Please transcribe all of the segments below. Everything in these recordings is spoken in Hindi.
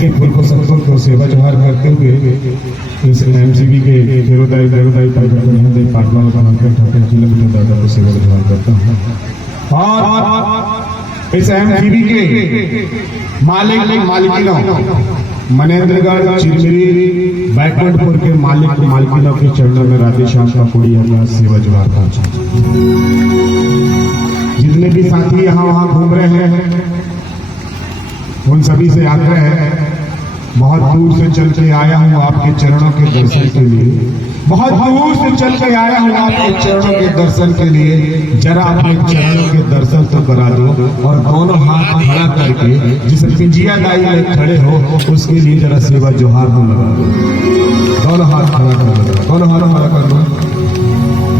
के फूल को सत्सों को सेवा जोहार करते हुए इस एमसीबी के देवदाई पाटला किलोमीटर दादा को सेवा जोहार करता हूँ। और इस एमसीबी के मालिकिनों मनेन्द्रगढ़ चिरमिरी बैकुंठपुर के मालिकिनों के चरणों में राधे श्याम का पूरी सेवा जोहार पहुंचा। जितने भी साथी यहाँ वहाँ घूम रहे हैं उन सभी से आग्रह है, बहुत दूर से चल के आया हूँ आपके चरणों के दर्शन के लिए, बहुत दूर से चल के आया हूँ आपके चरणों के दर्शन के लिए, जरा अपने चरणों के दर्शन तो करा दो और दोनों हाथ खड़ा करके जिस पिंजिया दाई में खड़े हो उसके लिए जरा सेवा जोहार तो लगा दो। दोनों हाथ खड़ा कर दो, दोनों हाथ खड़ा कर दो।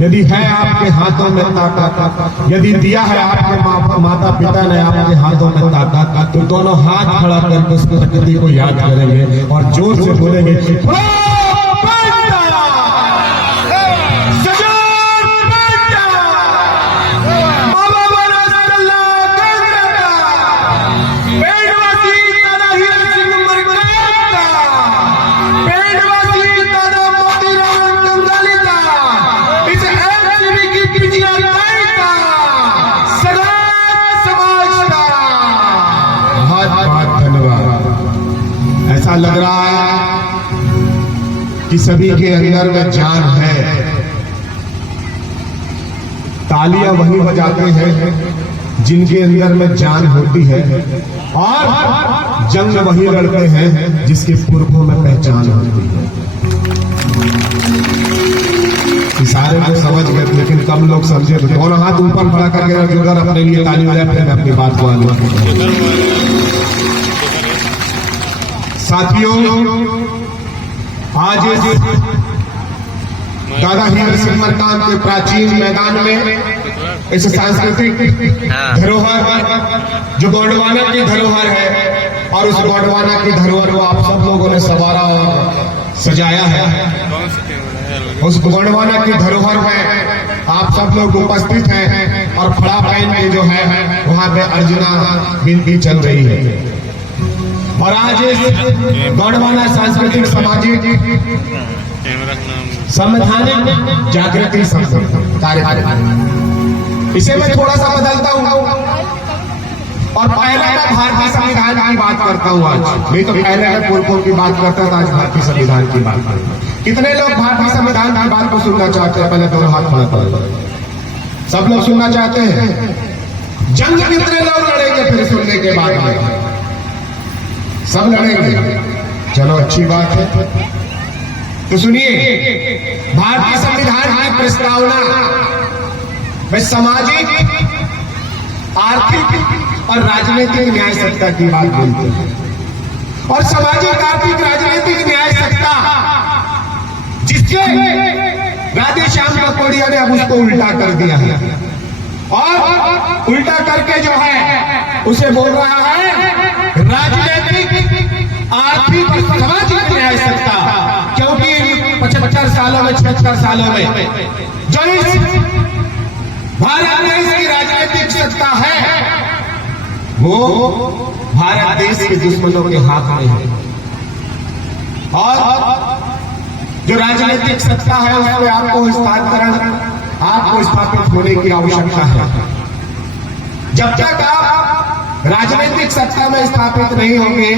यदि है आपके हाथों में ताकत, यदि दिया है आपके माता पिता ने आपके हाथों में ताकत, तो दोनों हाथ खड़ा करके उस प्रकृति को याद करेंगे और जोर से बोलेंगे ऐसा लग रहा है कि सभी के अंदर में जान है। तालियां वही बजाते हैं जिनके अंदर में जान होती है और जंग वही लड़ते हैं जिसके पुरखों में पहचान होती है। इशारे को समझ गए लेकिन कम लोग समझे। तो दोनों हाथ ऊपर खड़ा करके जुड़कर अपने लिए ताली बजाए, फिर मैं अपनी बात को आगे। साथियों, आज दादा हीर सिंह मरकाम के प्राचीन मैदान में इस सांस्कृतिक धरोहर जो गोंडवाना की धरोहर है और उस गोंडवाना की धरोहर को आप सब लोगों ने संवारा और सजाया है। उस गोंडवाना की धरोहर में आप सब लोग उपस्थित हैं और खड़ा पहन के जो है वहां पे अर्जुना विनती चल रही है। और आज इस गोंडवाना सांस्कृतिक सामाजिक संवैधानिक जागृति कार्यक्रम इसे मैं थोड़ा सा बदलता हूँ और पहले मैं भारतीय संविधान की बात करता हूँ। आज नहीं तो पहले मैं पुरखों की बात करता था, आज भारतीय संविधान की बात करता हूँ। कितने लोग भारतीय संविधान की बात को सुनना चाहते हैं? पहले दोनों हाथ खड़ा करो। सब लोग सुनना चाहते हैं? जंग कितने लोग लड़ेंगे फिर सुनने के बाद में? सब लड़ेंगे। चलो अच्छी बात है। तो सुनिए, भारतीय संविधान की प्रस्तावना में सामाजिक, आर्थिक और राजनीतिक न्याय सत्ता की बात बोलते हैं। और सामाजिक, आर्थिक, राजनीतिक न्याय सत्ता जिसके राधे श्याम पकोड़िया ने अब उसको उल्टा कर दिया है और उल्टा करके जो है उसे बोल रहा है राजनीतिक, आर्थिक और सामाजिक न्याय सत्ता। क्योंकि 75 सालों में, 76 सालों में जो इस भारत देश की राजनीतिक सत्ता है वो भारत देश के दुश्मनों के हाथ में है और जो राजनीतिक सत्ता है उसमें आपको हस्तांतरण, आपको स्थापित होने की आवश्यकता है। जब तक आप राजनीतिक सत्ता में स्थापित नहीं होंगे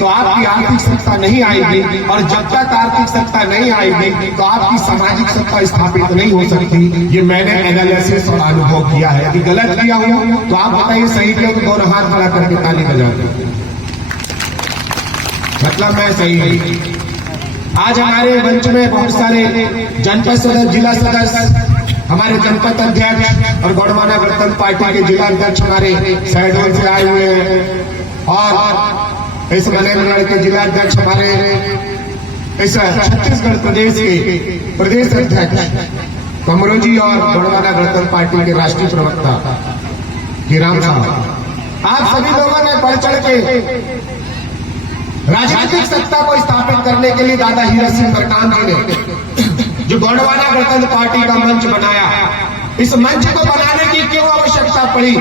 तो आपकी आर्थिक सत्ता नहीं आएगी और जब तक आर्थिक सत्ता नहीं आएगी तो आपकी सामाजिक सत्ता स्थापित नहीं हो सकती। ये मैंने एनालिसिस और अनुभव किया है। यदि गलत किया हूं तो आप बताइए, सही किया तो दोनों हाथ खड़ा करके ताली बजा दो। मतलब मैं सही नहीं। आज हमारे मंच में बहुत सारे जनपद सदस्य, जिला सदस्य, हमारे जनपद अध्यक्ष और गोंडवाना गणतंत्र पार्टी के जिला अध्यक्ष हमारे शहडोल से आए हुए हैं और इस मनेन्द्रगढ़ के जिला अध्यक्ष हमारे इस छत्तीसगढ़ प्रदेश के प्रदेश अध्यक्ष कमरो जी और गोंडवाना गणतंत्र पार्टी के राष्ट्रीय प्रवक्ता हीराम साहब, आप सभी लोगों ने बढ़ चढ़ के राजनीतिक सत्ता को स्थापित करने के लिए दादा हीरा सिंह मरकाम जी ने जो गोंडवाना गणतंत्र पार्टी का मंच बनाया, इस मंच को बनाने की क्यों आवश्यकता पड़ी,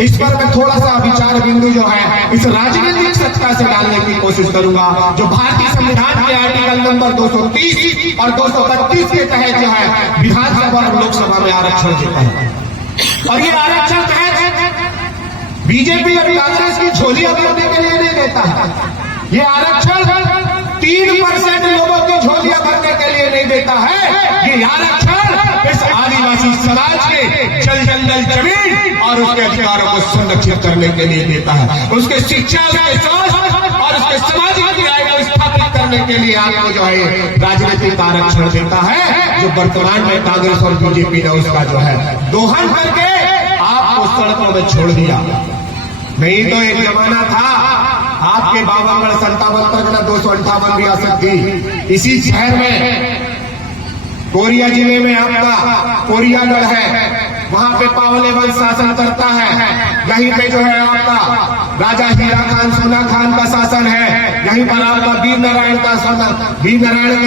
इस पर मैं थोड़ा सा विचार बिंदु जो है इस राजनीतिक सत्ता से डालने की कोशिश करूंगा, जो भारतीय संविधान के आर्टिकल नंबर 230 और 232 के तहत जो है विधानसभा और लोकसभा में आरक्षण देता है। और ये आरक्षण तहत बीजेपी और कांग्रेस की झोलियां भरने के लिए नहीं देता है। ये आरक्षण 3% लोगों की झोलियां भरने के लिए नहीं देता है। ये आरक्षण इस आदिवासी समाज के जल जंगल जमीन और उसके अधिकारों को संरक्षित करने के लिए देता है। उसके शिक्षा, उसके स्वास्थ्य और उसके सामाजिक न्याय को स्थापित करने के लिए आपको जो है राजनीतिक आरक्षण देता है, जो वर्तमान में कांग्रेस और बीजेपी ने उसका जो है दोहन करके आपको सड़कों में छोड़ दिया। नहीं तो एक जमाना था, आपके 52 57 परगना 258 रियासत थी। इसी शहर में कोरिया जिले में आपका कोरियागढ़ है, वहां पे पावले वंश शासन करता है। यहीं पे जो है आपका राजा हीरा खान सोना खान का शासन है। यहीं पर आपका वीर नारायण का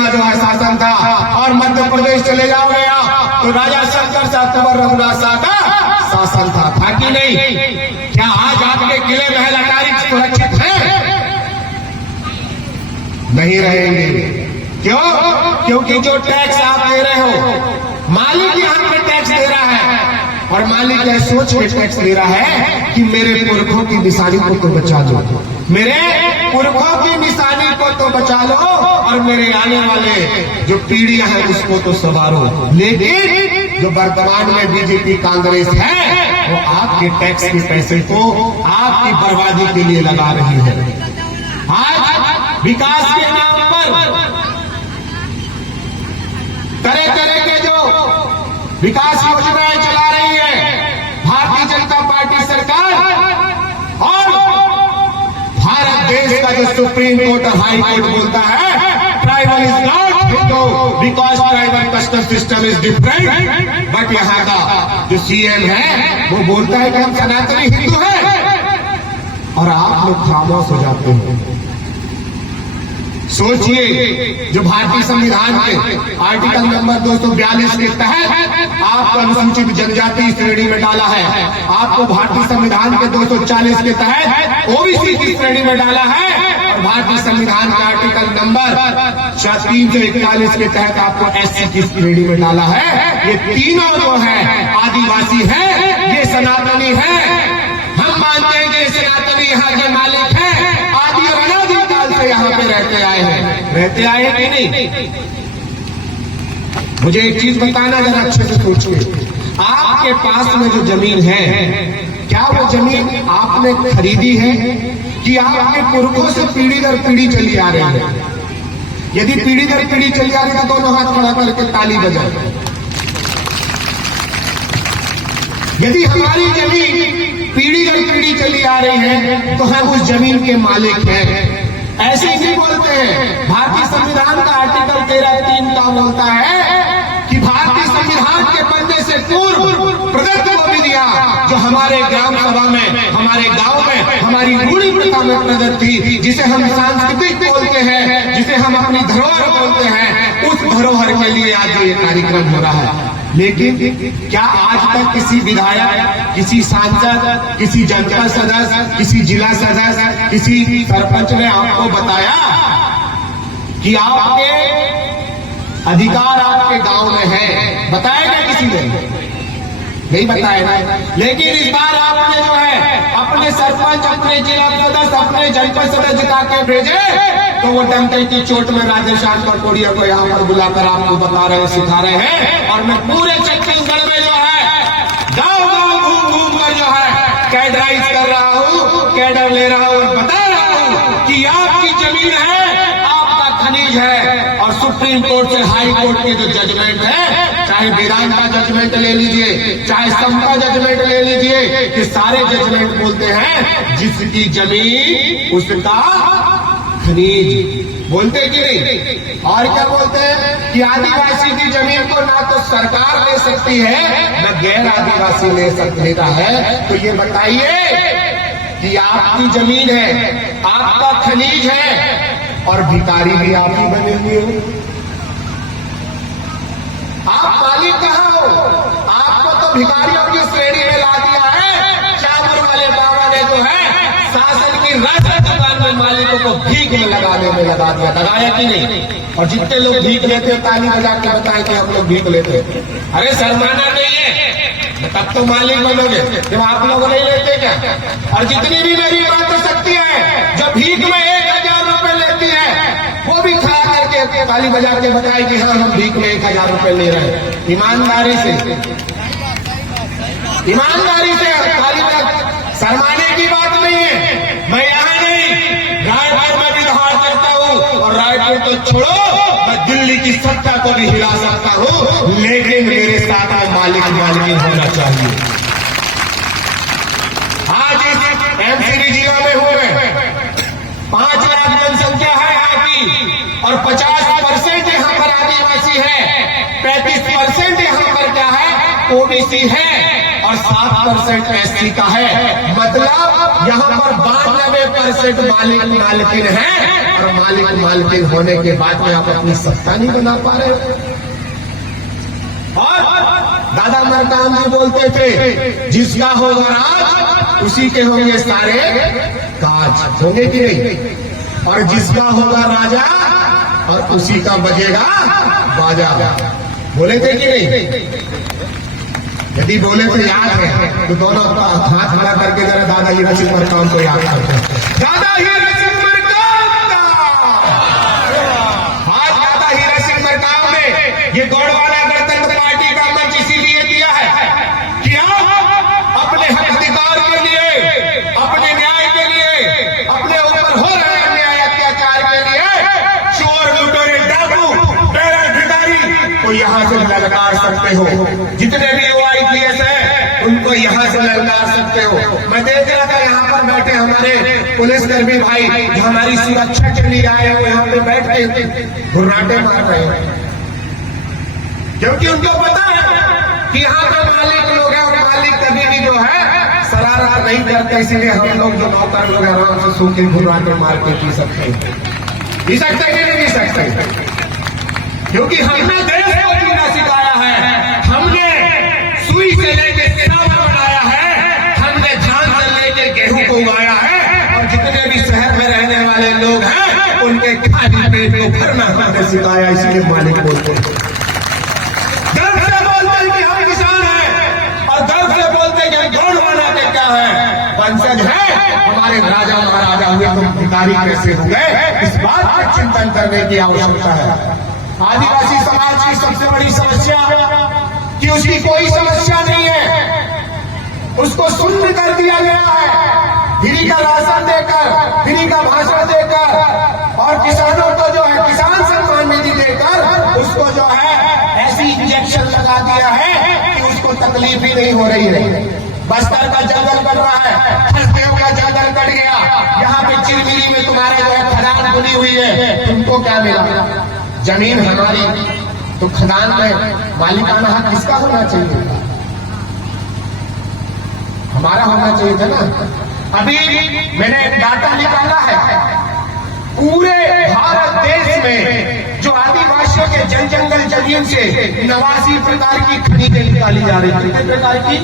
जो है शासन था। और मध्य प्रदेश चले जाओगे आप तो राजा शंकर शाह कुंवर रघुनाथ शाह का शासन था कि नहीं? क्या आज आपके किले महल अटारी सुरक्षित है? नहीं रहेंगे। क्यों? क्योंकि जो टैक्स आप दे रहे हो, मालिक यहां पे टैक्स दे रहा है और मालिक यह सोच के टैक्स दे रहा है कि मेरे पुरखों की निशानी को तो बचा लो, मेरे पुरखों की निशानी को तो बचा लो और मेरे आने वाले जो पीढ़ियां हैं उसको तो संवारो। लेकिन जो वर्तमान में बीजेपी कांग्रेस है वो आपके टैक्स के पैसे को आपकी बर्बादी के लिए लगा रही है। आज विकास के नाम पर तरह तरह के जो विकास योजनाएं चला रही है भारतीय जनता पार्टी सरकार, और भारत देश का जो सुप्रीम कोर्ट और हाई कोर्ट बोलता है tribal is not Hindu because tribal custom system is different, but यहाँ का जो सीएम है वो बोलता है कि हम सनातनी हिंदू हैं और आप लोग खामोश हो जाते हैं। सोचिए, जो भारतीय संविधान के आर्टिकल नंबर 242 के तहत आपको अनुसूचित जनजाति श्रेणी में डाला है, आपको भारतीय संविधान के 240 के तहत ओबीसी की श्रेणी में डाला है, और भारतीय संविधान के आर्टिकल नंबर 341 के तहत आपको एससी की श्रेणी में डाला है। ये तीनों जो है आदिवासी है, ये सनातनी है। हम मानते हैं कि सनातनी यहाँ के मालिक है, आदि और अनादिकाल से यहाँ पे रहते आए हैं कि नहीं? मुझे एक चीज बताना जरा अच्छे से सोचिए, आपके पास में जो जमीन है, क्या वो जमीन आपने खरीदी है कि आपके पुरखों से पीढ़ी दर पीढ़ी चली आ रही है? यदि पीढ़ी दर पीढ़ी चली आ रही है तो दोनों हाथ खड़ा करके ताली बजाए। यदि हमारी जमीन पीढ़ी दर पीढ़ी चली आ रही है तो हम उस जमीन के मालिक हैं। ऐसे ही बोलते हैं। भारतीय संविधान का आर्टिकल 13(3) का बोलता है कि भारतीय संविधान के बनने से पूर्व प्रदत्त को भी दिया, जो हमारे ग्राम सभा में, हमारे गांव में, हमारी रूढ़ी प्रथा में प्रदत्त थी, जिसे हम सांस्कृतिक बोलते हैं, जिसे हम अपनी धरोहर बोलते हैं, उस धरोहर के लिए आज ये कार्यक्रम हो रहा है। लेकिन क्या आज तक किसी विधायक, किसी सांसद, किसी जनता सदस्य, किसी जिला सदस्य, किसी सरपंच ने आपको बताया कि आपके अधिकार आपके गांव में है? बताया क्या किसी ने? नहीं बताया। लेकिन इस बार आपने जो है अपने सरपंच, अपने जिला सदस्य, अपने जनपद सदस्य जिता के भेजे, तो वो डंके की चोट में राधेश्याम कटोरिया को यहाँ पर बुलाकर आपको बता रहे हैं, सिखा रहे हैं। और मैं पूरे छत्तीसगढ़ में जो है गांव गांव घूम घूम कर जो है कैडराइज कर रहा हूँ, कैडर ले रहा हूँ और बता रहा हूँ कि आपकी जमीन है, आपका खनिज है। और सुप्रीम कोर्ट से हाई कोर्ट के जो जजमेंट है, चाहे विधान का जजमेंट ले लीजिए, चाहे सम का जजमेंट ले लीजिए, कि सारे जजमेंट बोलते हैं जिसकी जमीन उसका खनिज। बोलते कि नहीं? और क्या बोलते हैं कि आदिवासी की जमीन को ना तो सरकार ले सकती है, न गैर आदिवासी ले सकता है। तो ये बताइए कि आपकी जमीन है, आपका खनिज है और भिखारी भी आप ही बने हुए हो। आप मालिक कहाँ हो? आपको तो भिखारियों की श्रेणी में ला दिया है। चादर वाले बाबा ने जो है शासन की बाद में लगाया कि नहीं? और जितने लोग भीख लेते हैं ताली बजा के बताएं कि हम लोग भीख लेते हैं। अरे शर्माना नहीं है, तब तो मालिक बनोगे जब आप लोग नहीं लेते क्या? और जितनी भी मेरी मात्र शक्ति है जो भीख में 1000 रुपए लेती है वो भी खड़ा करके ताली बजा के बताए कि हाँ हम भीख में 1000 रुपए ले रहे हैं। ईमानदारी से ताली बजा, शर्माने की बात नहीं है। मैं यहाँ नहीं, रायपुर में भी धार करता हूँ और रायपुर तो छोड़ो, मैं दिल्ली की सत्ता को भी हिला सकता हूँ, लेकिन मेरे साथ मालिक होना चाहिए। आज इस एमसीडी जिला में हो गए 5 लाख जनसंख्या है यहाँ की और 50% यहाँ पर आदिवासी है, 35% यहाँ पर क्या है ओबीसी है और 7% एससी का है। मतलब यहाँ पर 92% मालिकिन है और मालिकिन होने के बाद में आप अपनी सत्ता नहीं बना पा रहे हो। और दादा मरकाम जी बोलते थे जिसका होगा राज उसी के होंगे सारे काज, होंगे कि नहीं? और जिसका होगा राजा और उसी का बजेगा बाजा, बोले थे कि नहीं? यदि बोले तो याद है तो दोनों हाथ खड़ा करके जरा दादा हीरा सिंह मरकाम को याद करते हैं। दादा हीरा सिंह मरकाम का आज दादा हीरा सिंह मरकाम ने ये गौड़वाला गणतंत्र पार्टी का मंच इसीलिए दिया है कि आप अपने हक अधिकार के लिए, अपने न्याय के लिए, अपने ऊपर हो रहे अन्याय अत्याचार के लिए चोर लुटेरे डाकू बेरोजगारी को यहाँ से ललकार सकते हो। जितने भी OIPS है उनको यहाँ से ललकार सकते हो। मैं देख रहा था यहाँ पर बैठे हमारे पुलिसकर्मी भाई जो हमारी सुरक्षा के लिए आए हुए यहाँ पे बैठ के घुर्राटे मार रहे हैं, क्योंकि उनको पता है कि यहाँ का मालिक लोग है और मालिक कभी भी जो है शरारत नहीं करते, इसीलिए हम लोग जो नौकर लोग आराम से सूखे घुर्राटे मार के पी सकते हैं। पी सकते कि नहीं पी सकते? क्योंकि हमने देश को जीना सिखाया है, हमने सुई से लेके सावन बनाया है, हमने धान से लेके गेहूं को उगाया है और जितने भी शहर में रहने वाले लोग हैं उनके खाली पेट को भरना हमने सिखाया। इसलिए मालिक बोलते हैं, गर्व से बोलते हैं कि हम किसान हैं और गर्व से बोलते हैं कि हम गौड़वाला के क्या है वंशज है, हमारे राजा महाराजा हुए तो भिखारी कैसे हो गए, इस बात पर चिंतन करने की आवश्यकता है। आदिवासी समाज की सबसे बड़ी समस्या कि उसकी कोई समस्या नहीं है, उसको शून्य कर दिया गया है फ्री का राशन देकर, फ्री का भाषण देकर और किसानों को जो है किसान सम्मान निधि देकर उसको जो है ऐसी इंजेक्शन लगा दिया है कि उसको तकलीफ ही नहीं हो रही है। बस्तर का जंगल कट रहा है, हसदेव का जंगल कट गया, यहाँ पे चिरमिरी में तुम्हारा जो है खदान खुली हुई है, तुमको क्या मिला? जमीन हमारी, तो खदान में मालिकाना हक किसका होना चाहिए? हमारा होना चाहिए था ना। अभी मैंने डाटा निकाला है, पूरे भारत देश में जो आदिवासियों के जंगल जमीन से 89 प्रकार की खनिजें निकाली जा रही है। कितने प्रकार की?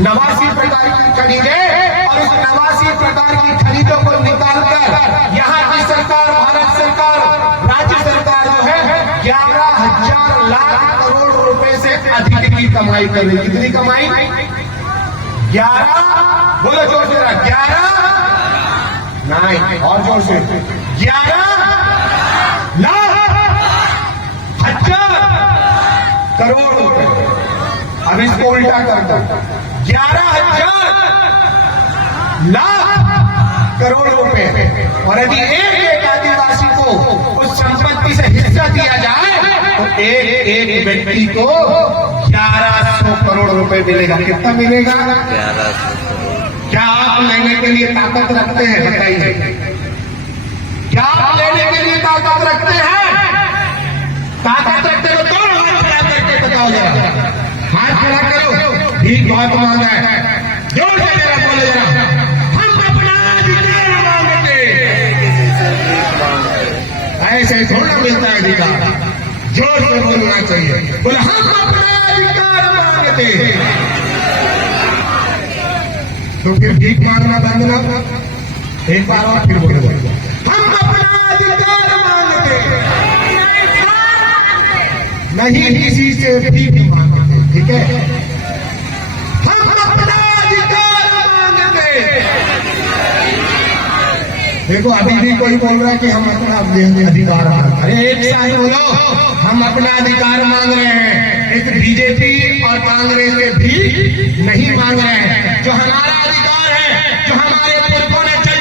89 प्रकार की खनिजें, और उस 89 प्रकार की खनिजों को निकालकर यहाँ की सरकार, भारत सरकार, राज्य सरकार जो है 11,000 लाख करोड़ रुपए से अधिक की कमाई कर रही है। कितनी कमाई? 11, बोलो जोर से, 11 नहीं, और जोर से, 11,00,000 करोड़ रुपए। अब इसको उल्टा कर दो, 11,000 लाख करोड़ रुपए। और यदि एक आदिवासी को उस संपत्ति से हिस्सा दिया जाए तो एक व्यक्ति को 1100 करोड़ रुपए मिलेगा। कितना मिलेगा? 1100 करोड़। क्या आप लेने के लिए ताकत रखते हैं? बताइए, क्या आप लेने के लिए ताकत रखते हैं? ताकत रखते हो तो हाथ खड़ा करके बताओ जरा, हाथ खड़ा करो। भीख बहुत मांगा है, जोर से जरा बोले जरा, हम अपना अधिकार मांगते। ऐसे थोड़ा मिलता है अधिकार, जोर से बोलना चाहिए। बोले हम अपना अधिकार मांगते, तो फिर भीख मांगना बंद ना। एक बार और फिर बोले, हम अपना अधिकार नहीं किसी से भीख मांगते, ठीक है? हम अपना अधिकार मांगते। देखो अभी भी कोई बोल रहा है कि हम अपना अधिकार मांगते। अरे एक साथ बोलो, हम अपना अधिकार मांग रहे हैं। इस बीजेपी और कांग्रेस से भी नहीं मांग रहे हैं। जो हमारा अधिकार है, जो हमारे पुरखों ने जल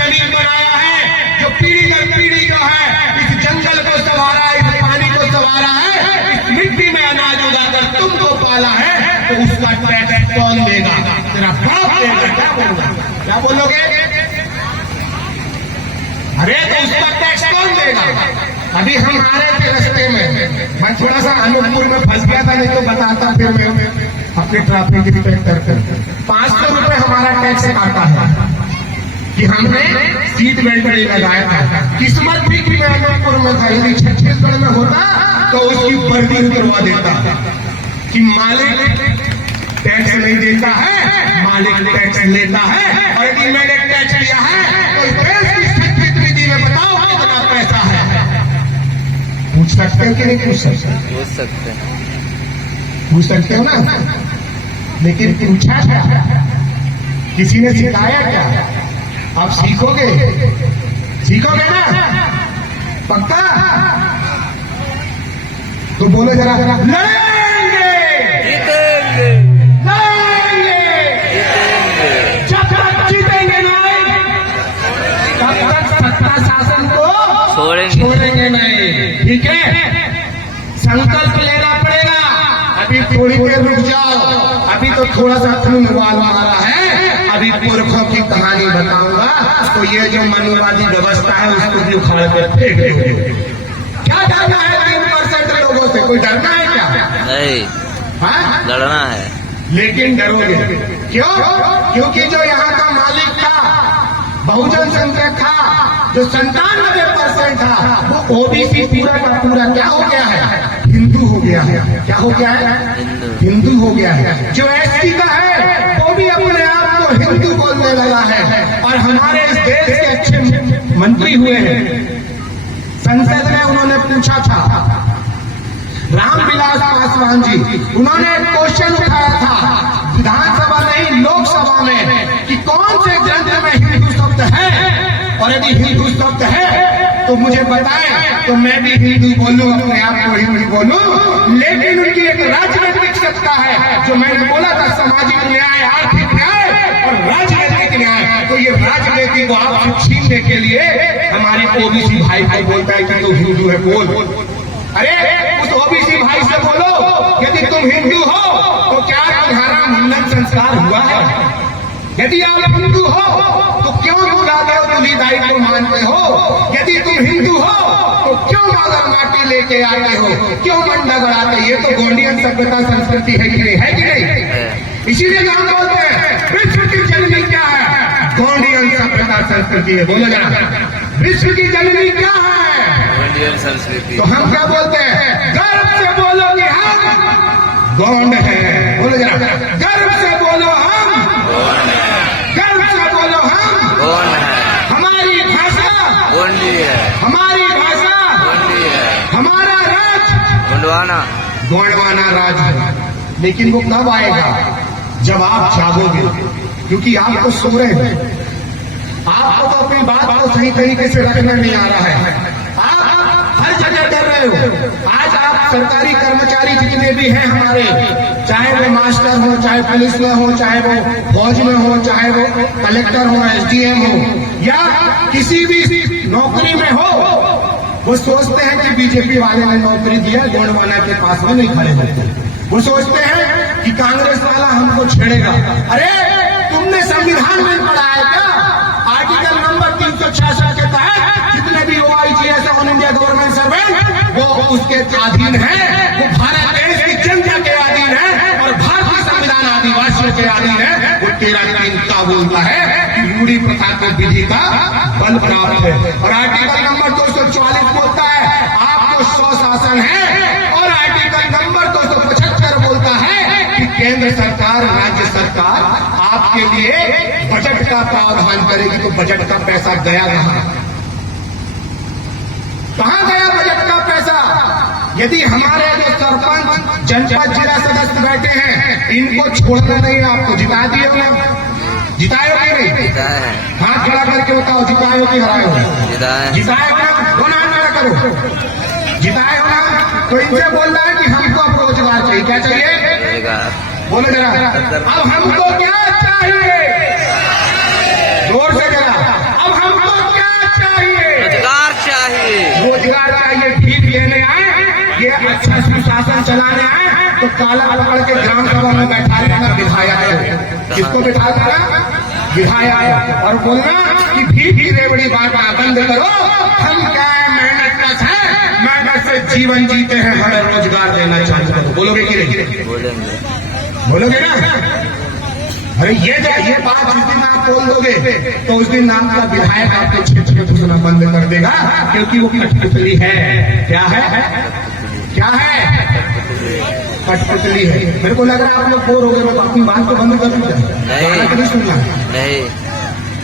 जमीन बनाया है, जो पीढ़ी दर पीढ़ी जो है इस जंगल को संवारा है, इस पानी को संवारा है, इस मिट्टी में अनाज उगाकर तुमको पाला है, तो उसका टैक्स कौन देगा? तेरा बाप देगा। क्या बोलूंगा? क्या बोलोगे? अरे तो उसका टैक्स कौन देगा? अभी हम आ रहे थे रास्ते में, मैं थोड़ा सा अनूपपुर में फंस गया था, नहीं तो बताता फिर मैं अपने ट्रैफिक इंस्पेक्टर को 500 रुपए हमारा टैक्स काटा है कि हमने सीट बेल्ट नहीं लगाया था। किस्मत भी कि मैं अनूपपुर में था, यदि छत्तीसगढ़ में होता तो उसकी वर्दी उतरवा देता कि मालिक टैक्स नहीं देता है, मालिक टैक्स लेता है, और यदि मैंने टैक्स लिया है तो देश की स्वीकृति में बताओ कितना पैसा है। पूछ सकते हो कि नहीं पूछ सकते? पूछ सकते हो ना, लेकिन पूछा क्या? किसी ने सिखाया क्या? आप सीखोगे? सीखोगे ना? पक्का? तो बोलो जरा, लड़ेंगे, जीतेंगे, लड़ेंगे, जब तक जीतेंगे नहीं तब तक सत्ता शासन को छोड़ेंगे नहीं, ठीक है? संकल्प लेना पड़ेगा। अभी थोड़ी देर रुक जाओ, अभी तो थोड़ा सा खून उबाल मारा है, अभी पुरखों की कहानी बताऊंगा। तो ये जो मनुवादी व्यवस्था है उसको भी उखाड़ कर फेंक देंगे। क्या डरना है 3% लोगों से? कोई डरना है क्या? नहीं, हाँ? लड़ना है। लेकिन डरोगे क्यों? क्योंकि जो यहाँ का मालिक था, बहुजन संघ था, जो 97% था, वो ओबीसी पूरा का पूरा क्या हो गया है? हिंदू हो गया है। क्या हो गया है? हिंदू हो गया है। जो एससी का है वो भी अपने आप को हिंदू बोलने लगा है। और हमारे इस देश के अच्छे मंत्री हुए हैं, संसद में उन्होंने पूछा था, रामविलास पासवान जी, उन्होंने एक क्वेश्चन उठाया था विधानसभा नहीं लोकसभा में कि कौन से ग्रंथ में हिंदू शब्द है, और यदि हिंदू शब्द है तो मुझे बताएं, तो मैं भी हिंदू बोलूं, अपने आप को हिंदू बोलूं। लेकिन उनकी एक राजनीतिक सत्ता है, जो मैंने बोला था, सामाजिक न्याय, आर्थिक न्याय और राजनीतिक न्याय। तो ये राजनीति को आप छीनने के लिए हमारे ओबीसी भाई को बोलता है कि तू हिंदू है, बोल। अरे उस ओबीसी भाई से बोलो, यदि तुम हिंदू हो तो क्या तुम्हारा मुंडन संस्कार हुआ है? यदि आप हिंदू हो तो क्यों गुरुदेव तुलसीदास को मानते हो? यदि तुम हिंदू हो तो क्यों मगर माटी लेके आते हो? क्यों मंडा गड़ाते? ये तो गोंडियन सभ्यता संस्कृति है कि नहीं? है कि नहीं? इसीलिए हम बोलते हैं विश्व की जननी क्या है? गोंडियन सभ्यता संस्कृति है। बोलो जरा, विश्व की जननी क्या है? गोंडियन संस्कृति। तो हम क्या बोलते हैं? गर्व से बोलो कि हम गोंड है। बोलो जरा, गर्व से बोलो हम गोंड है, गर्व से बोलो हम गोंड है, हमारी भाषा गोंडी है, हमारी भाषा गोंडी है, हमारा राज गोंडवाना। गोंडवाना राज है। लेकिन वो कब आएगा? जब आप जागोगे, क्योंकि आप तो सो रहे हैं। आपको तो अपनी बात को सही तरीके से रखना नहीं आ रहा है। आप हर जगह कर रहे हो। आज आप सरकारी कर्मचारी जितने भी हैं हमारे, चाहे वो मास्टर हो, चाहे पुलिस में हो, चाहे वो फौज में हो, चाहे वो कलेक्टर हो, एसडीएम हो, या किसी भी नौकरी में हो, वो सोचते हैं कि बीजेपी वाले ने नौकरी दिया, गोंडवाना के पास में नहीं खड़े होते। वो सोचते हैं कि कांग्रेस वाला हमको छेड़ेगा। अरे तुमने संविधान में पढ़ा है क्या? आर्टिकल नंबर 366 के तहत जितने भी OIGS all India government servant वो उसके अधीन है, वो भारत देश की जनता के अधीन है और भारतीय संविधान आदिवासियों के अधीन है। वो 13(3) का बोलता है कि रूढ़ी प्रथा को विधि का बल प्राप्त है। और आर्टिकल नंबर 244 बोलता है आपको स्वशासन है। और आर्टिकल नंबर 275 बोलता है कि केंद्र सरकार, राज्य सरकार आपके लिए बजट का प्रावधान करेगी। तो बजट का पैसा गया कहां? कहां गया बजट का पैसा? यदि हमारे जो सरपंच जनपद जिला सदस्य बैठे हैं इनको छोड़ना नहीं है, आपको जिता दिए हो ना, जिताए हो कि नहीं? जिताए हैं, हाथ खड़ा करके बताओ, जिताए हो कि हराए हो? जिताए हैं। जिताए हो ना, दोनों हाथ खड़ा करो, जिताए हो ना। तो इनसे बोल रहा है कि हमको अब रोजगार चाहिए, क्या चाहिए? रोजगार। बोलो जरा, अब हमको क्या चाहिए? जोर से जरा, अब हमको क्या चाहिए? रोजगार चाहिए। रोजगार चाहिए। ठीक लेने आए, ये अच्छा सुशासन चलाने आए तो काला पकड़ के ग्राम सभा में बैठा लेना विधायक। किसको बिठा देना? विधायक। और बोलना कि भीख की रेवड़ी बांटना बंद करो, हम क्या है, मेहनत कश है, मेहनत से जीवन जीते हैं, हमें रोजगार देना चालू करो। बोलोगे कि नहीं? बोलेंगे। बोलोगे ना? अरे ये बात जिस दिन आप बोल दोगे तो उस दिन आपका विधायक आपके क्षेत्र में घुसना बंद कर देगा, क्योंकि वो कठपुतली है। क्या है? क्या है? कठपुतली है। मेरे को लग रहा है आप लोग बोर हो गए, मैं अपनी बात को बंद कर दूं क्या? गाना तो नहीं सुनना? नहीं।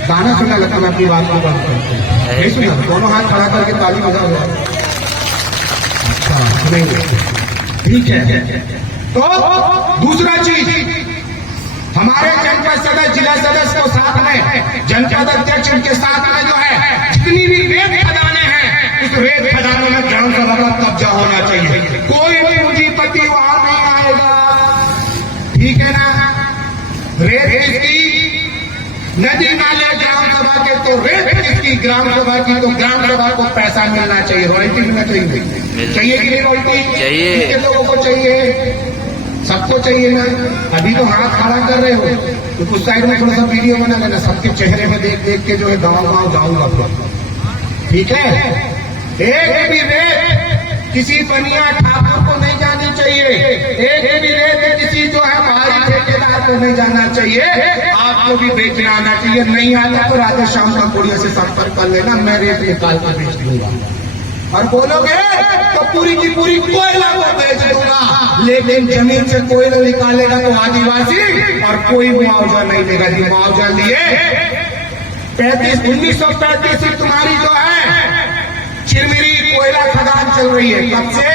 गाना सुनना लगता, मैं अपनी बात को बंद कर दूं। नहीं सुना? दोनों हाथ खड़ा करके ताली बजा दो। अच्छा, नहीं, ठीक है। तो दूसरा चीज, हमारे जनपद सदस्य जिला सदस्य को साथ में जनपद अध्यक्ष उनके साथ में जो है जितनी भी रेत खदानें हैं, उस रेत खदानों में ग्राम सभा का कब्जा होना चाहिए। कोई भी पूंजीपति वहां नहीं आएगा, ठीक है ना? रेत किसकी? नदी नाले ग्राम सभा के, तो रेत किसकी? ग्राम सभा की। तो ग्राम सभा को पैसा मिलना चाहिए, रॉयल्टी मिलना चाहिए। चाहिए कि नहीं रॉयल्टी? चाहिए। कितने लोगों को चाहिए? सबको चाहिए ना? अभी तो हाथ खड़ा कर रहे हो, तो कुछ साइड में थोड़ा सा वीडियो बना लेना, सबके चेहरे में देख देख के जो है गाँव जाऊंगा फिर, ठीक है? एक भी रेत किसी बनिया ठाकुर को नहीं जानी चाहिए, एक भी रेत किसी जो है बाहरी ठेकेदार को नहीं जाना चाहिए। आपको भी बेचना आना चाहिए। नहीं आता तो राधे श्याम का कुड़िया से संपर्क कर लेना, मैं रेत निकाल कर बेच दूंगा। और बोलोगे तो पूरी की पूरी कोयला को बेच दूंगा, लेकिन जमीन से कोयला निकालेगा तो आदिवासी, और कोई मुआवजा नहीं देगा। जी मुआवजा लिए 1935 से तुम्हारी जो है चिरमिरी कोयला खदान चल रही है। कब से?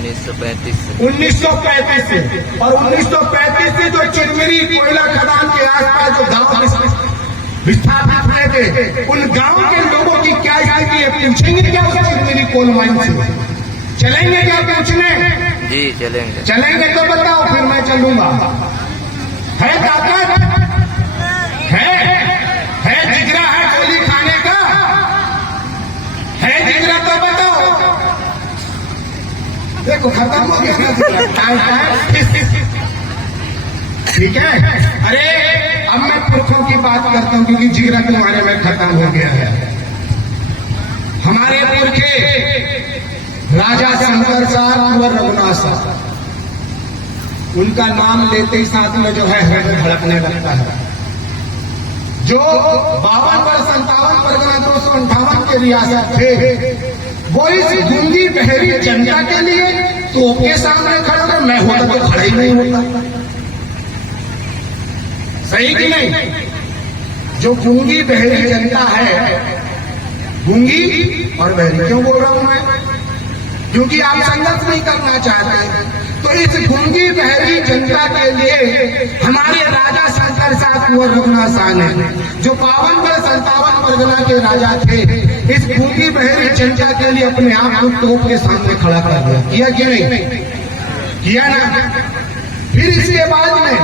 1935 से। 1935 से। और 1935 से जो चिरमिरी कोयला खदान के आसपास जो गांव विस्थापित हुए थे, उन गांव के लोगों की क्या स्थिति है, पूछेंगे क्या उस चिरमिरी कोल माइन से? चलेंगे क्या पूछने? जी चलेंगे। चलेंगे तो बताओ, फिर मैं चलूंगा। है ताकत? है जिगरा है गोली खाने का? है जिगरा तो बताओ। देखो खत्म हो गया ना जिगरा, टाइम। ठीक है? अरे अब मैं पुरखों की बात करता हूं, क्योंकि जिगरा तुम्हारे में खत्म हो गया है। हमारे पुरखे राजा शंकर साहब और रघुनाथ साहब, उनका नाम लेते ही साथ में जो है हृदय धड़कने लगता है। जो 52 वर्ष 57 परगना 258 के रियासत थे, वो इस गूंगी बहरी जनता के लिए तो के सामने खड़े हो। मैं होता तो खड़ा ही नहीं होता। सही कि नहीं? जो गूंगी बहरी जनता है, गूंगी और बहरी क्यों बोल रहा हूं मैं? क्योंकि आप संघर्ष नहीं करना चाहते। तो इस गूंगी बहरी जनता के लिए हमारे राजा शंकर साहब कुंवर रघुनाथ साहब ने, जो 52 वर्ष 57 परगना के राजा थे, इस गूंगी बहरी जनता के लिए अपने आप को तोप के सामने खड़ा कर दिया। किया कि नहीं? किया ना? फिर इसके बाद में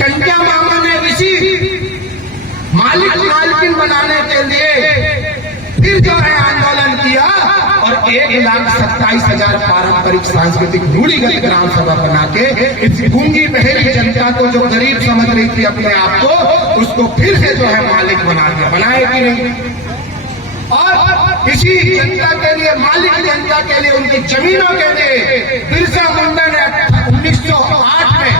टंकिया मामा ने इसी मालिकिन बनाने के लिए फिर जो है आंदोलन किया, और 1,27,000 पारंपरिक सांस्कृतिक रूढ़िगत ग्राम सभा बना के इस गूंगी बहरी जनता को, जो गरीब समझ रही थी अपने आप को, उसको फिर से जो है मालिक बना दिया। बनाए कि नहीं? और इसी जनता के लिए, मालिक जनता के लिए, उनकी जमीनों के लिए बिरसा मुंडा ने 1908 में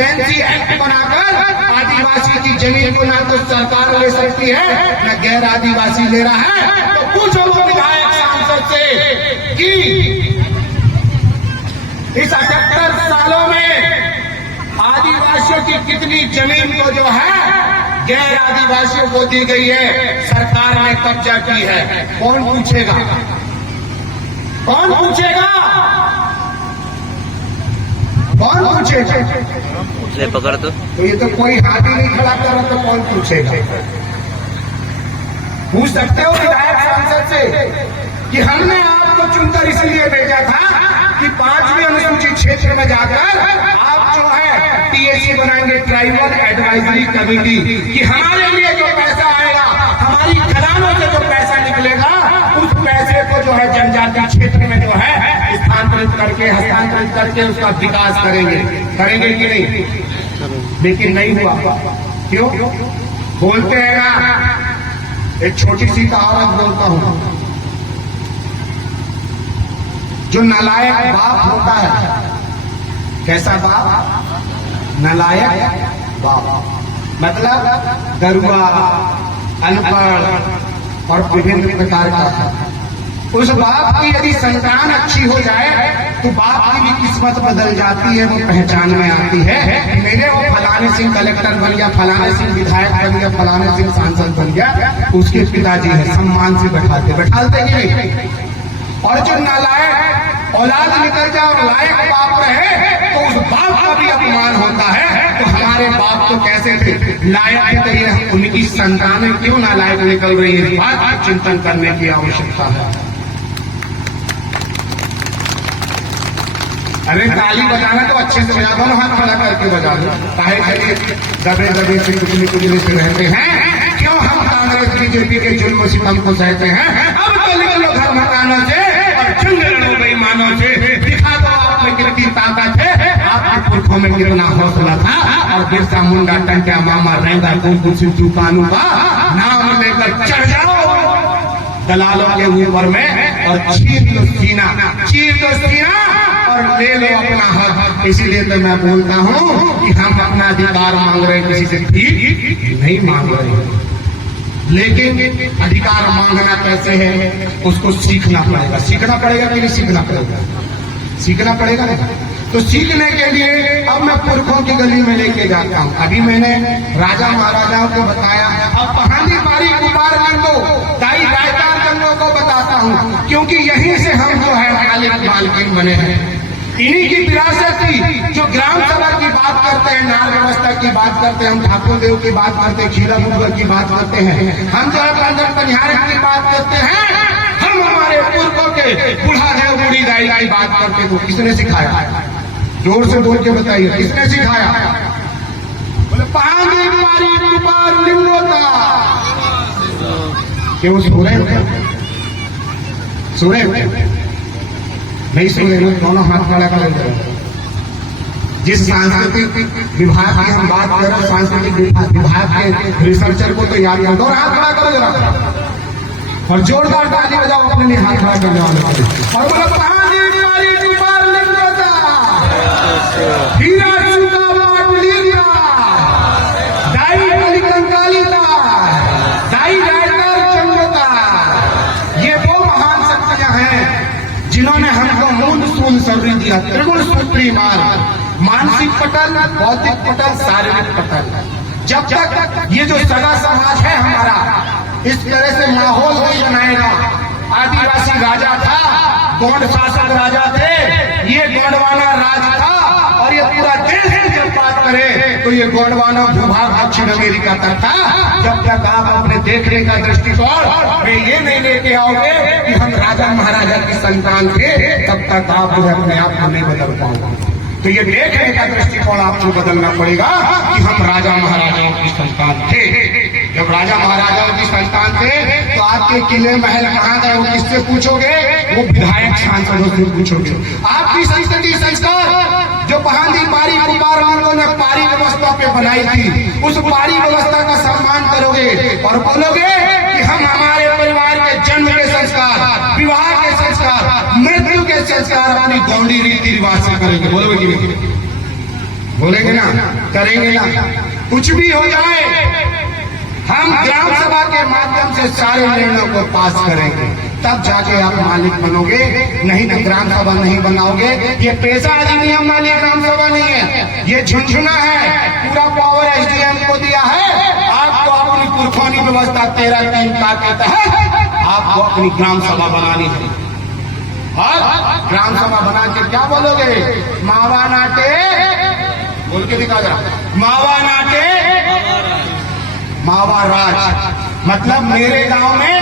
एनसी एक्ट बनाकर आदिवासी की जमीन को ना तो सरकार ले सकती है, न गैर आदिवासी ले रहा है। तो पूछो वो विधायक सांसद से कि इस 78 सालों में आदिवासियों की कितनी जमीन को जो है गैर आदिवासियों को दी गई है, सरकार ने कब्जा की है। कौन पूछेगा? कौन पूछेगा? कौन पूछेगा? ले पकड़ दो। तो ये तो कोई हाथ ही नहीं खड़ा कर रहा, तो कौन पूछेगा? पूछ सकते हो विधायक सांसद से कि हमने आपको चुनकर इसलिए भेजा था कि 5वीं अनुसूचित क्षेत्र में जाकर आप जो है टीएसी बनाएंगे, ट्राइबल एडवाइजरी कमेटी, कि हमारे लिए जो पैसा आएगा, हमारी खदानों से जो पैसा निकलेगा, उस पैसे को जो है जनजातीय क्षेत्र में जो है स्थानांतरित करके, हस्तांतरित करके उसका विकास करेंगे कि नहीं? लेकिन नहीं हुआ। क्यों? बोलते हैं ना, एक छोटी सी कहावत बोलता हूं, जो नालायक बाप होता है, कैसा बाप? नालायक बाप, मतलब दरुआ, अनपढ़ और विभिन्न प्रकार का। उस बाप की यदि संतान अच्छी हो जाए तो बाप की भी किस्मत बदल जाती है, वो पहचान में आती है। मेरे वो फलाने सिंह कलेक्टर बन गया, फलाने सिंह विधायक बन गया, फलाने सिंह सांसद बन गया, उसके पिताजी है, सम्मान से बैठाते कि नहीं? और जो नालायक औलाद निकल जाए और लायक बाप रहे तो उस बाप का भी अपमान होता है। तो हमारे बाप तो कैसे थे? लायक थे, उनकी संतानें क्यों नालायक निकल रही है? इस बात का चिंतन करने की आवश्यकता है। अरे ताली बजाना तो अच्छे से बजा दो ना, हाथ खड़ा करके बजा दो। काहे चलिए दबे से कुचले से रहते हैं? क्यों हम कांग्रेस बीजेपी के जुल्म सितम को सहते हैं? अब तो निकलो घर मकानों से और जंग लड़ो बेईमानों से, दिखा दो आप में कितनी ताकत है, आपके पुरखों में कितना हौसला था। और बिरसा मुंडा, टंट्या मामा, रेंगा, कुंकू, सिद्धू, कानू का नाम लेकर चढ़ जाओ दलालों के ऊपर में और चीर दो सीना और ले लो अपना हक। इसीलिए तो मैं बोलता हूँ कि हम अपना अधिकार मांग रहे हैं, किसी से ठीक नहीं मांग रहे। लेकिन अधिकार मांगना कैसे है, उसको सीखना पड़ेगा कि नहीं सीखना पड़ेगा? सीखना पड़ेगा ना। तो सीखने के लिए अब मैं पुरखों की गली में लेके जाता हूँ। अभी मैंने राजा महाराजाओं को बताया, अब पहाड़ी बारी कुमार लिंगो, दाई रायदार जंगों को बताता हूँ, क्योंकि यहीं से हम जो है मालकिन बने हैं। इन्हीं की विरासत थी। जो ग्राम सभा की बात करते हैं, नार व्यवस्था की बात करते हैं, हम ठाकुर देव की बात करते हैं, खीरा बुधवर की बात करते हैं, हम जो है पंडित पनिहार की बात करते हैं, हम हमारे पूर्वों के बूढ़ा देव बूढ़ी दाई की बात करते थे। किसने सिखाया? जोर से बोल के बताइए, किसने सिखाया? बोले पहाड़ी पारी कुमार लिंगोता। क्यों सुने नहीं सुने? दोनों हाथ खड़ा करेंगे। जिस सांस्कृतिक विभाग की हम बात कर रहे हैं, सांस्कृतिक विभाग के रिसर्चर को तो याद कर दो, हाथ खड़ा करो जरा और जोरदार ताली बजाओ अपने लिए हाथ खड़ा करने वाले। और बोलो पहाड़ी पारी कुमार लिंगोता, हीरा चुका बाटलीला, दाई कलिकंकालिता, दाई रायदार चंद्रता। ये वो महान शक्तियां हैं जिन्होंने हमको मूल सूल सर्री दिया, त्रिगुण सूत्री मार्ग, मानसिक पटल, भौतिक पटल, शारीरिक पटल। जब तक ये जो सगा समाज है हमारा इस तरह से माहौल नहीं बनाएगा। आदिवासी राजा था, गौंड शासक राजा थे, ये गोंडवाना राज था, और ये पूरा देश जब बात करे तो ये गोंडवाना भूभाग दक्षिण अमेरिका तक था। जब तक आप अपने देखने का दृष्टिकोण में ये नहीं लेके आओगे कि हम राजा महाराजा की संतान थे, तब तक आप जो है अपने आप को नहीं बदल पाओगे। तो ये देखने का दृष्टिकोण आपको बदलना पड़ेगा कि हम राजा महाराजाओं की संतान थे। जब राजा महाराजाओं की संतान थे तो आपके किले महल कहाँ गए, वो किससे पूछोगे? वो विधायक सांसदों से पूछोगे। आपकी संस्कृति संस्कार जो पहाड़ी पारी कुमार लिंगों ने पारी व्यवस्था पे बनाई थी, उस पारी व्यवस्था का सम्मान करोगे और बोलोगे कि हम हमारे परिवार के जन्म के संस्कार, विवाह के संस्कार, मृत्यु के संस्कार अपनी गौड़ी रीति रिवाज से करेंगे। बोलोगे? बोलेंगे ना? करेंगे ना? कुछ भी हो जाए हम ग्राम सभा के माध्यम से सारे निर्णयों को पास करेंगे, तब जाके आप मालिक बनोगे। नहीं ना ग्राम सभा नहीं बनाओगे। ये पैसा अधिनियम वाली ग्राम सभा नहीं है, ये झुनझुना है। पूरा पावर एसडीएम को दिया है। आपको अपनी पुरखानी व्यवस्था 13(3) का के तहत आपको अपनी ग्राम सभा बनानी है। और ग्राम सभा बना के क्या बोलोगे? मावा नाटे, बोल के दिखा जरा, मावा नाटे मावा राज, मतलब मेरे गांव में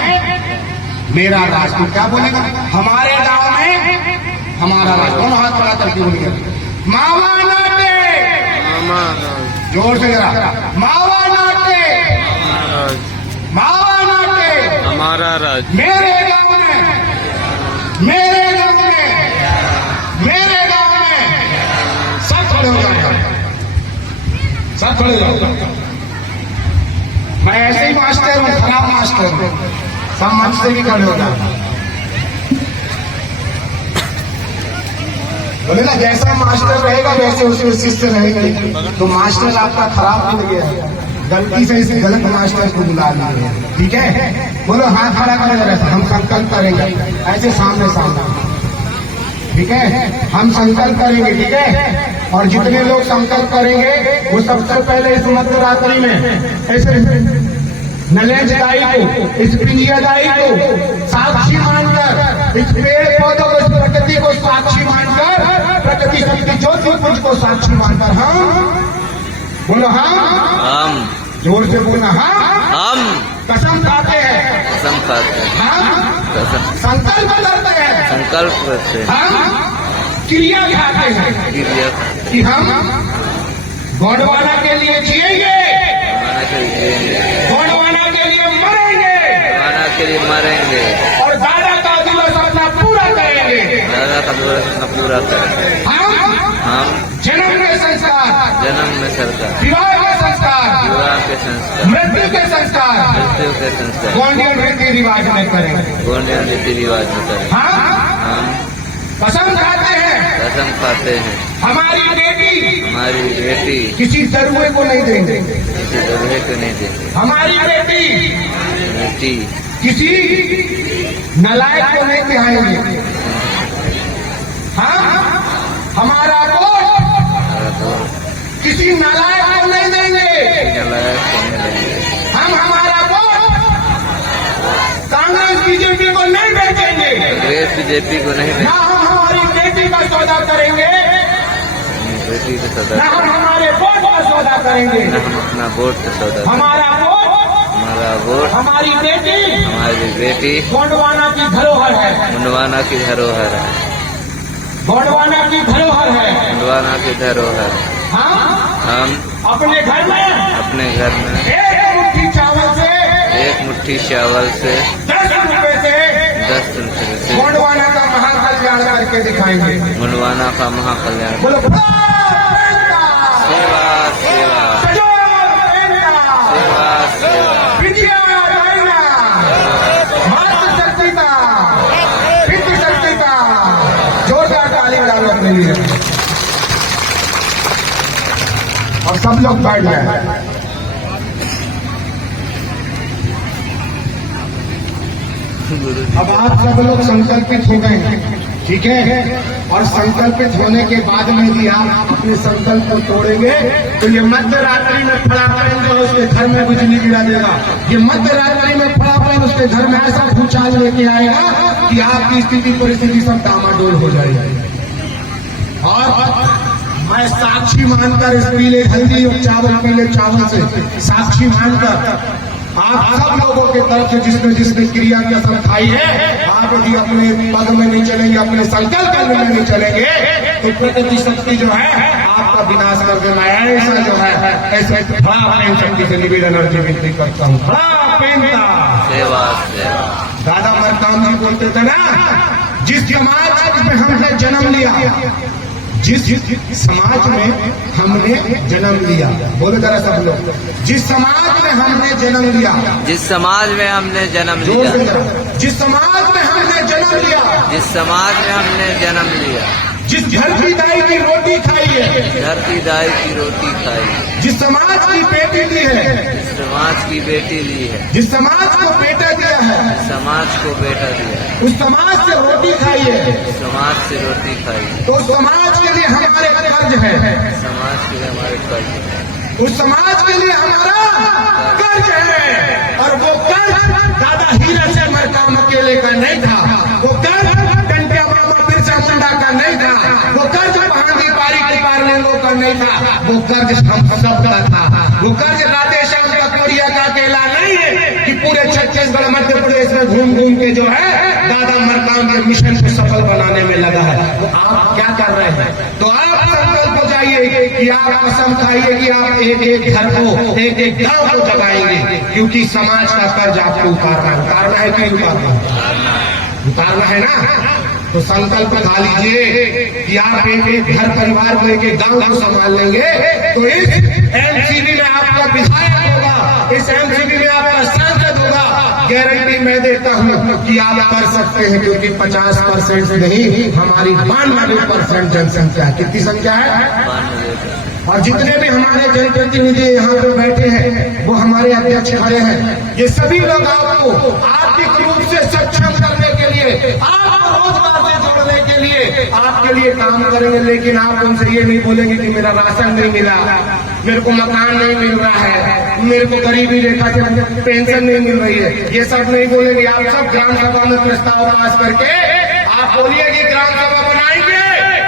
मेरा राज। तो क्या बोलेगा? हमारे गांव में हमारा राज। दोनों हाथ बड़ा करके बोलेंगे, मावा नाटे, जोर से जरा, मावा नाटे, मावा नाटे हमारा राज, मेरे गांव में, मेरे गांव में, मेरे गांव में। सब खड़े हो जाए, सब खड़े हो जाओ। मैं ऐसे ही मास्टर हूँ, खराब मास्टर हूँ। सब मंच से भी खड़े हो जाए। बोले ना, जैसा मास्टर रहेगा वैसे उसके शिष्य रहेंगे। तो मास्टर आपका खराब मिल गया, गलती से इस गलत मास्टर को बुला लिया, ठीक है? बोलो हाथ खड़ा करें जरा, हम संकल्प करेंगे ऐसे सामने सामने, ठीक है? हम संकल्प करेंगे, ठीक है? और जितने लोग संकल्प करेंगे वो सबसे पहले इस मध्य रात्रि में ऐसे नलेज दाई को, इस पिंजिया दाई को साक्षी मानकर, इस पेड़ पौधों को, इस प्रकृति को साक्षी मानकर, प्रकृति शक्ति ज्योति पुंज को साक्षी मानकर हम बोलो, हम जोर से बोलना, हम कसम खाते हैं, कसम खाते हैं, हम कसम संकल्प करते हैं, संकल्प करते हैं, हम क्रिया खाते हैं क्रिया कि हम गोंडवाना के लिए जिएंगे, गोंडवाना के लिए मरेंगे, गोंडवाना के लिए मरेंगे और दादा का दिवस अपना पूरा करेंगे। दादा का दिवस अपना पूरा करेंगे। हम जन्म में संस्कार, जन्म में सरकार, विवाह के संस्कार, विवाह के संस्कार, मृत्यु के संस्कार, मृत्यु के संस्कार गोंडियन रीति रिवाज में करेंगे। गोंडियन रीति रिवाज में करेंगे। हम कसम खाते हैं, कसम खाते हैं, हमारी हमारी बेटी किसी दरुए को नहीं देंगे, किसी दरुए को नहीं देंगे, हमारी बेटी किसी नालायक को नहीं दिखाएंगे। हम हमारा वोट किसी नालायक को नहीं देंगे। हम हमारा वोट कांग्रेस बीजेपी को नहीं बेचेंगे, कांग्रेस बीजेपी को नहीं ना हम हमारी बेटी का सौदा करेंगे, बेटी का सौदा, ना हम हमारे वोट का सौदा करेंगे, न हम अपना वोट का सौदा, हमारा वोट हमारी बेटी गोंडवाना की धरोहर है, गोंडवाना की धरोहर है, गोंडवाना की धरोहर है, गोंडवाना की धरोहर। हम अपने घर में एक मुट्ठी चावल से 10 रुपए से गोंडवाना का महाकल्याण करके दिखाएंगे। गोंडवाना का महाकल्याण। बोलो सेवा सेवा सेवा सेवा, विजया गायना, मातृशक्ति का, पितृशक्ति का। जोरदार ताली बजाओ अपने लिए। और सब लोग बैठ गए। अब आप सब लोग संकल्पित हो गए, ठीक है? और संकल्पित होने के बाद में भी आप अपने संकल्प को तोड़ेंगे तो ये मध्य रात्रि में फड़ाफड़ जो उसके घर में बिजली गिरा देगा। ये मध्य रात्रि में फड़ाफड़ उसके घर में ऐसा भूचाल लेके आएगा कि आपकी स्थिति परिस्थिति सब डामाडोल हो जाएगी। और मैं साक्षी मानकर इस पीले हल्दी और चावल, पीले चावल से साक्षी मानकर आप सब लोगों के तरफ से जिसने जिसने क्रिया की असर खाई है, आप यदि अपने पद में नहीं चलेंगे, अपने संकल्प में नहीं चलेंगे तो प्रकृति शक्ति जो है आपका विनाश कर देना। ऐसा जो है ऐसे बड़ा प्रेम शक्ति से निवेदन अर्जी विनती करता हूँ, बड़ा प्रेम था। सेवा सेवा। दादा मरकाम जी बोलते थे ना, जिस समाज में हमने जन्म लिया, जिस समाज में हमने जन्म लिया, बोले जरा सब लोग, जिस समाज में हमने जन्म लिया, जिस समाज में हमने जन्म जोर लिया, से जरा, जिस समाज में हमने जन्म लिया, जिस समाज में हमने जन्म लिया, जिस धरती दाई की रोटी खाई है, धरती दाई की रोटी खाई, जिस समाज की बेटी ली है, जिस समाज की बेटी ली है, जिस समाज को बेटा दिया है, समाज को बेटा दिया, उस समाज से रोटी खाई है, समाज से रोटी खाई, तो उस समाज के लिए हमारे कर्ज है, समाज के लिए हमारे कर्ज है, उस समाज के लिए हमारा कर्ज है। और वो कर्ज दादा हीरा से मरकाम अकेले का नहीं था, वो कर्ज टंटिया कर्ज हम सबका था। वो कर्ज राधेश्याम ककोरिया का अकेला नहीं है कि पूरे छत्तीसगढ़ मध्य प्रदेश में घूम घूम के जो है दादा मरकाम के मिशन को सफल बनाने में लगा है। तो आप क्या कर रहे हैं? तो आप संकल्प हो जाइए कि आप कसम खाइए कि आप एक एक घर को, एक एक गांव को जगाएंगे, क्योंकि समाज का कर्ज आपको उतारना है कि उतारना है ना। तो संकल्प खा लीजिए कि आप एक एक घर परिवार को, एक एक गांव को संभाल लेंगे। तो इस एमसीबी में आपका विधायक होगा, इस एमसीबी में आपका सांसद होगा। गारंटी मैं देता हूं कि आप कर सकते हैं, क्योंकि 50% नहीं, हमारी 92% जनसंख्या है। कितनी संख्या है? और जितने भी हमारे जनप्रतिनिधि यहाँ पे बैठे हैं, वो हमारे अध्यक्ष खड़े हैं, ये सभी लोग आपको आर्थिक रूप से सक्षम करने के लिए, आपको रोजगार से जोड़ने के लिए, आपके लिए काम करेंगे। लेकिन आप उनसे ये नहीं बोलेंगे कि मेरा राशन नहीं मिला, मेरे को मकान नहीं मिल रहा है, मेरे को गरीबी रेखा से पेंशन नहीं मिल रही है, ये सब नहीं बोलेंगे। आप सब ग्राम सभा में प्रस्ताव पास करके आप बोलिए कि ग्राम सभा बनाएंगे,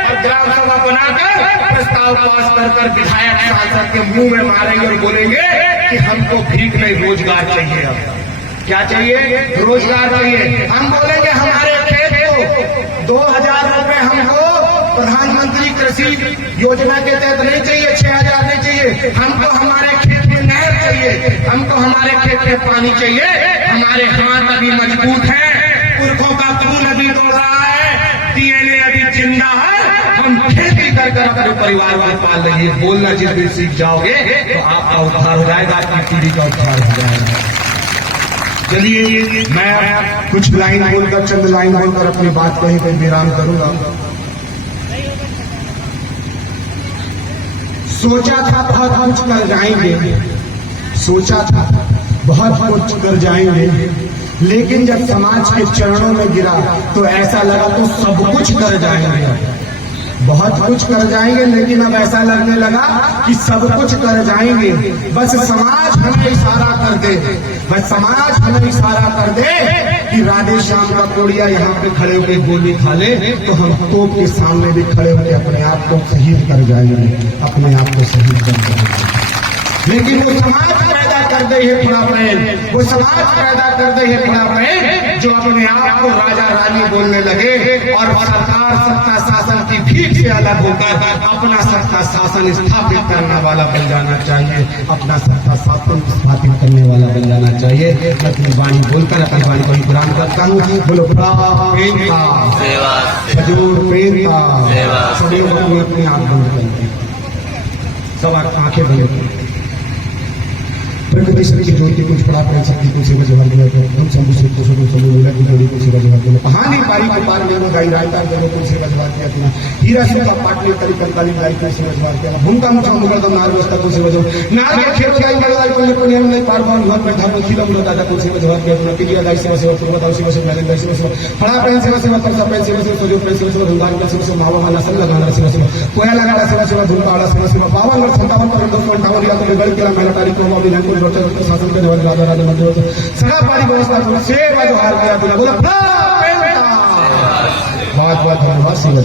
और ग्राम सभा बनाकर प्रस्ताव पास कर विधायक सांसद के मुंह में मारेंगे और बोलेंगे कि हमको भीख नहीं, रोजगार चाहिए। अब क्या चाहिए? रोजगार चाहिए। हम बोलेंगे हमारे खेत को 2000 रुपए हमको प्रधानमंत्री कृषि योजना के तहत नहीं चाहिए, 6000 नहीं चाहिए, हमको हमारे खेत में नहर चाहिए, हमको हमारे खेत में पानी चाहिए। हमारे हाथ अभी मजबूत हैं, पुरखों का खून अभी दौड़ रहा है, डीएनए अभी जिंदा है। हम खेती कर अपने परिवार को पाल रही है। बोलना जिस दिन सीख जाओगे तो आपका उद्धार हो जाएगा, आपकी पीढ़ी का उद्धार हो जाएगा। चलिए मैं कुछ लाइन बोलकर, चंद लाइन बोलकर अपनी बात कहीं पर विराम करूंगा। सोचा था बहुत कुछ कर जाएंगे, सोचा था बहुत कुछ कर जाएंगे, लेकिन जब समाज के चरणों में गिरा तो ऐसा लगा तो सब कुछ कर जाएंगे। बहुत कुछ कर जाएंगे, लेकिन अब ऐसा लगने लगा कि सब कुछ कर जाएंगे, बस समाज हमें इशारा कर दे, बस समाज हमें इशारा कर दे कि राधेश्याम ककोरिया यहाँ पे खड़े होकर गोली खा ले, तो हम तोप के सामने भी खड़े होकर अपने आप को शहीद कर जाएंगे, अपने आप को शहीद कर जाएंगे। लेकिन वो समाज पैदा कर दे है थोड़ा प्रेम, वो समाज पैदा कर दे है थोड़ा प्रेम, जो अपने आप को राजा रानी बोलने लगे और सरकार सत्ता शासन की भीख से अलग होकर अपना सत्ता शासन स्थापित करने वाला बन जाना चाहिए, अपना सत्ता शासन स्थापित करने वाला बन जाना चाहिए। मैं अपनी वाणी बोलकर अपनी वाणी को विराम करता हूँ। बोलो प्रेम का सेवा, हजूर प्रेम का सेवा। सभी अपनी आंख बंद करते, सब आंखें बंद करते। प्रकृति शक्ति ज्योति कुछ पड़ा प्रेम शक्ति को सेवा जवाब दिया, हम शंभु श्री को शोभो शंभु लोला की जोड़ी को सेवा जवाब दिया, कहानी पारी को पार में गाई रायता जगह को सेवा जवाब दिया था, हीरा सिंह का पाटली तरी कंकाली गाई को सेवा जवाब दिया, भूमका मुझा मुगलदम नार व्यवस्था को सेवा जवाब, नार के खेत गाई मलाई को लेकर नियम नहीं पार बांध घर में धर्म खिलम लो दादा को सेवा जवाब दिया, अपना पिलिया गाई सेवा सेवा पूर्व दाव सेवा सेवा गाई सेवा सेवा, फड़ा प्रेम सेवा सेवा तरसा प्रेम सेवा सेवा सजो प्रेम सेवा सेवा धुंधान का सेवा सेवा मावा माला सब लगाना सेवा सेवा, कोया लगाना सेवा सेवा धुंधाड़ा सेवा सेवा, 52 57 पर 258 या तो गल केला मेला तारीख को अभी लंको रोचक शासन के जवाब राजा राजा मंदिर सदा पारी व्यवस्था को सेवा जो हार गया बोला बहुत बहुत धन्यवाद। सेवा